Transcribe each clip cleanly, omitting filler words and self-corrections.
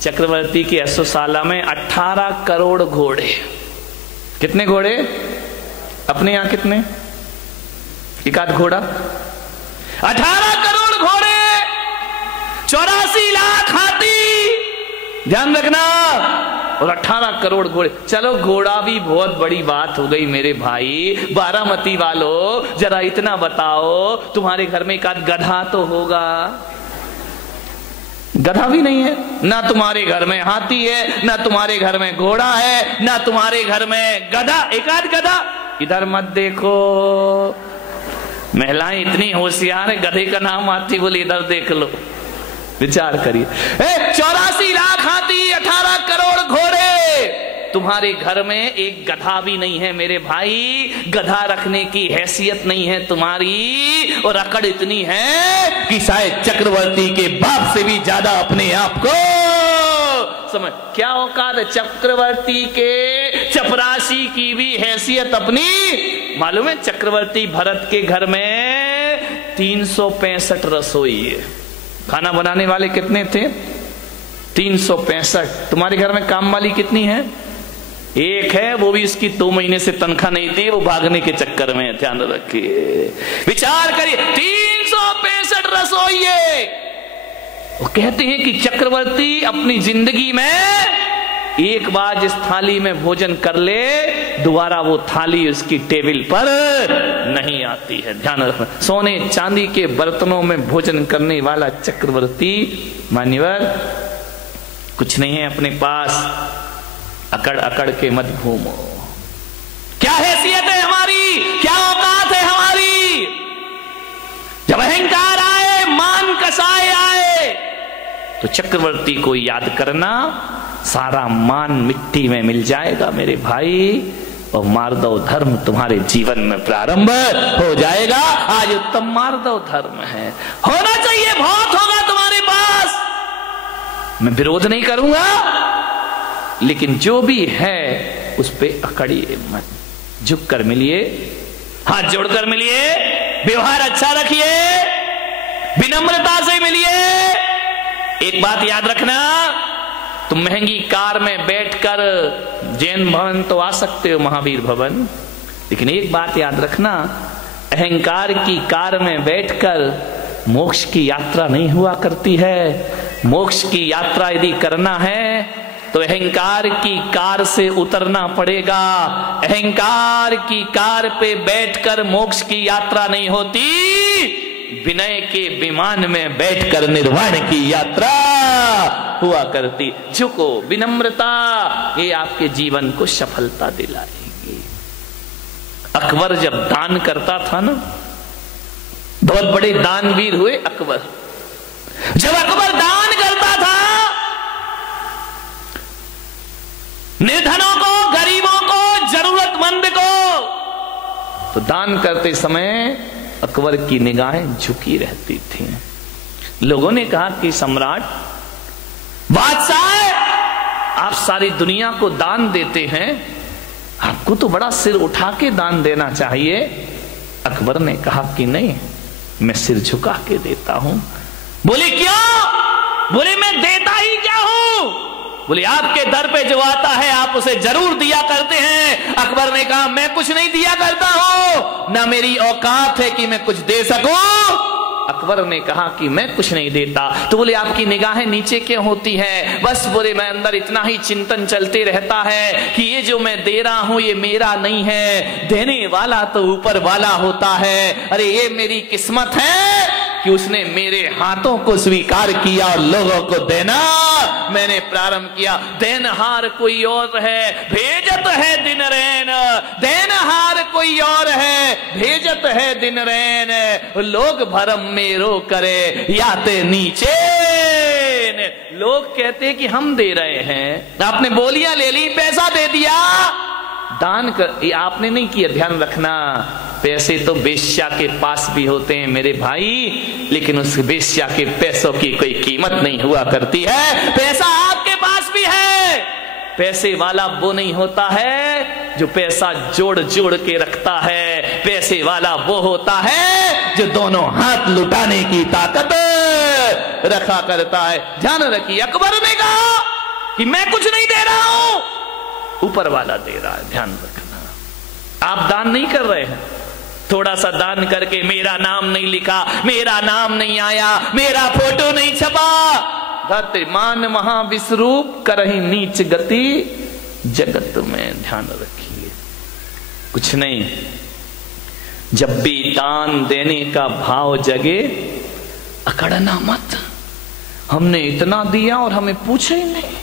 चक्रवर्ती की ऐशोशाला में 18 करोड़ घोड़े। कितने घोड़े? अपने यहां कितने? एक आध घोड़ा। 18 करोड़ घोड़े, 84 लाख हाथी, ध्यान रखना, और 18 करोड़ घोड़े। चलो घोड़ा भी बहुत बड़ी बात हो गई मेरे भाई। बारामती वालों जरा इतना बताओ, तुम्हारे घर में एक आध गधा तो होगा? गधा भी नहीं है। ना तुम्हारे घर में हाथी है, ना तुम्हारे घर में घोड़ा है, ना तुम्हारे घर में गधा, एक आध गधा। इधर मत देखो, महिलाएं इतनी होशियार है, गधे का नाम आती बोली इधर देख लो। विचार करिए, 84 लाख हाथी, 18 करोड़ घोड़े, तुम्हारे घर में एक गधा भी नहीं है मेरे भाई। गधा रखने की हैसियत नहीं है तुम्हारी, और अकड़ इतनी है कि शायद चक्रवर्ती के बाप से भी ज्यादा अपने आप को समझ। क्या औकात है चक्रवर्ती के चपरासी की भी हैसियत अपनी। मालूम है चक्रवर्ती भरत के घर में 365 रसोई है। खाना बनाने वाले कितने थे? 365। तुम्हारे घर में काम वाली कितनी है? एक है, वो भी इसकी 2 महीने से तनख्वाह नहीं दी, वो भागने के चक्कर में। ध्यान रखिए, विचार करिए, 365 रसोई है। वो कहते हैं कि चक्रवर्ती अपनी जिंदगी में एक बार जिस थाली में भोजन कर ले, दोबारा वो थाली उसकी टेबल पर नहीं आती है। ध्यान रखना, सोने चांदी के बर्तनों में भोजन करने वाला चक्रवर्ती मान्यवर कुछ नहीं है अपने पास। अकड़ अकड़ के मत घूमो। क्या हैसियत है हमारी, क्या औकात है हमारी। जब अहंकार आए, मान कसाए आए, तो चक्रवर्ती को याद करना, सारा मान मिट्टी में मिल जाएगा मेरे भाई, और मार्दव धर्म तुम्हारे जीवन में प्रारंभ हो जाएगा। आज उत्तम मार्दव धर्म है, होना चाहिए, बहुत होगा तुम्हारे पास, मैं विरोध नहीं करूंगा, लेकिन जो भी है उस पे अकड़िए मत। झुक कर मिलिए, हाथ जोड़कर मिलिए, व्यवहार अच्छा रखिए, विनम्रता से मिलिए। एक बात याद रखना, तुम महंगी कार में बैठकर जैन भवन तो आ सकते हो, महावीर भवन, लेकिन एक बात याद रखना, अहंकार की कार में बैठकर मोक्ष की यात्रा नहीं हुआ करती है। मोक्ष की यात्रा यदि करना है तो अहंकार की कार से उतरना पड़ेगा। अहंकार की कार पे बैठकर मोक्ष की यात्रा नहीं होती, विनय के विमान में बैठकर निर्वाण की यात्रा हुआ करती। झुको, विनम्रता, ये आपके जीवन को सफलता दिलाएगी। अकबर जब दान करता था ना, बहुत बड़े दानवीर हुए अकबर। जब अकबर दान करता था, निर्धनों को, गरीबों को, जरूरतमंद को, तो दान करते समय अकबर की निगाहें झुकी रहती थी। लोगों ने कहा कि सम्राट, बादशाह, आप सारी दुनिया को दान देते हैं, आपको तो बड़ा सिर उठा के दान देना चाहिए। अकबर ने कहा कि नहीं, मैं सिर झुका के देता हूं। बोले क्यों? बोले मैं देता ही क्या हूं? बोले आपके दर पे जो आता है आप उसे जरूर दिया करते हैं। अकबर ने कहा मैं कुछ नहीं दिया करता हूं, ना मेरी औकात है कि मैं कुछ दे सकूं। अकबर ने कहा कि मैं कुछ नहीं देता। तो बोले आपकी निगाहें नीचे क्यों होती है? बस बोले मैं अंदर इतना ही चिंतन चलते रहता है कि ये जो मैं दे रहा हूं ये मेरा नहीं है, देने वाला तो ऊपर वाला होता है। अरे ये मेरी किस्मत है कि उसने मेरे हाथों को स्वीकार किया और लोगों को देना मैंने प्रारंभ किया। देनहार कोई और है, भेजत है दिन रैन, देनहार कोई और है, भेजत है दिन रैन। लोग भरम मेरो करे, याते नीचे। लोग कहते कि हम दे रहे हैं, आपने बोलियां ले ली, पैसा दे दिया, दान कर, ये आपने नहीं किया। ध्यान रखना, पैसे तो वेश्या के पास भी होते हैं मेरे भाई, लेकिन उस वेश्या के पैसों की कोई कीमत नहीं हुआ करती है। पैसा आपके पास भी है, पैसे वाला वो नहीं होता है जो पैसा जोड़ जोड़ के रखता है। पैसे वाला वो होता है जो दोनों हाथ लुटाने की ताकत रखा करता है। ध्यान रखिए, अकबर ने कहा कि मैं कुछ नहीं दे रहा हूं, ऊपर वाला दे रहा है। ध्यान रखना, आप दान नहीं कर रहे हैं, थोड़ा सा दान करके मेरा नाम नहीं लिखा, मेरा नाम नहीं आया, मेरा फोटो नहीं छपा, धरती मान महाविश्वरूप करही नीच गति जगत में। ध्यान रखिए, कुछ नहीं, जब भी दान देने का भाव जगे अकड़ना मत। हमने इतना दिया और हमें पूछे ही नहीं,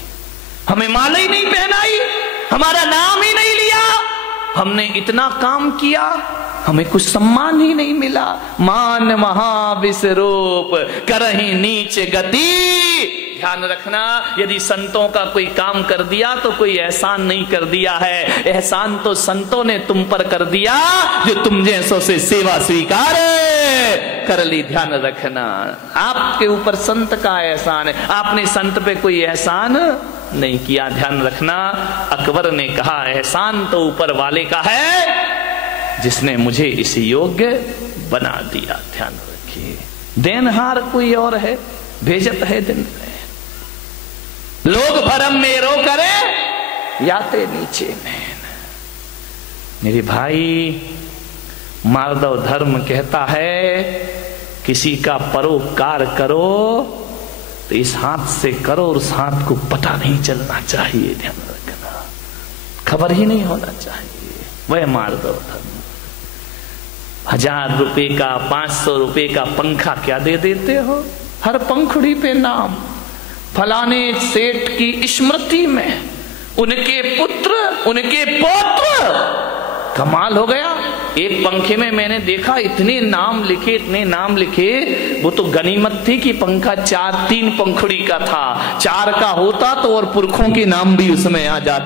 हमें माला ही नहीं पहनाई, हमारा नाम ही नहीं लिया, हमने इतना काम किया, हमें कुछ सम्मान ही नहीं मिला। मान महाविश्वरूप करही नीच गति। ध्यान रखना, यदि संतों का कोई काम कर दिया तो कोई एहसान नहीं कर दिया है, एहसान तो संतों ने तुम पर कर दिया जो तुम जैसों से सेवा स्वीकार कर ली। ध्यान रखना, आपके ऊपर संत का एहसान है, आपने संत पे कोई एहसान नहीं किया। ध्यान रखना, अकबर ने कहा एहसान तो ऊपर वाले का है जिसने मुझे इस योग्य बना दिया। ध्यान रखिए, देनहार कोई और है, भेजत है दिन में। लोग भरम में रो करे याते नीचे नैन। मेरे भाई, माधव धर्म कहता है किसी का परोपकार करो तो इस हाथ से करो और उस हाथ को पता नहीं चलना चाहिए। ध्यान रखना, खबर ही नहीं होना चाहिए। वह माधव धर्म। 1000 रुपए का 500 रुपए का पंखा क्या दे देते हो, हर पंखुड़ी पे नाम, फलाने सेठ की स्मृति में, उनके पुत्र, उनके पौत्र। कमाल हो गया। एक पंखे में मैंने देखा इतने नाम लिखे, इतने नाम लिखे। वो तो गनीमत थी कि पंखा 3 पंखुड़ी का था, 4 का होता तो और पुरखों के नाम भी उसमें आ जाते।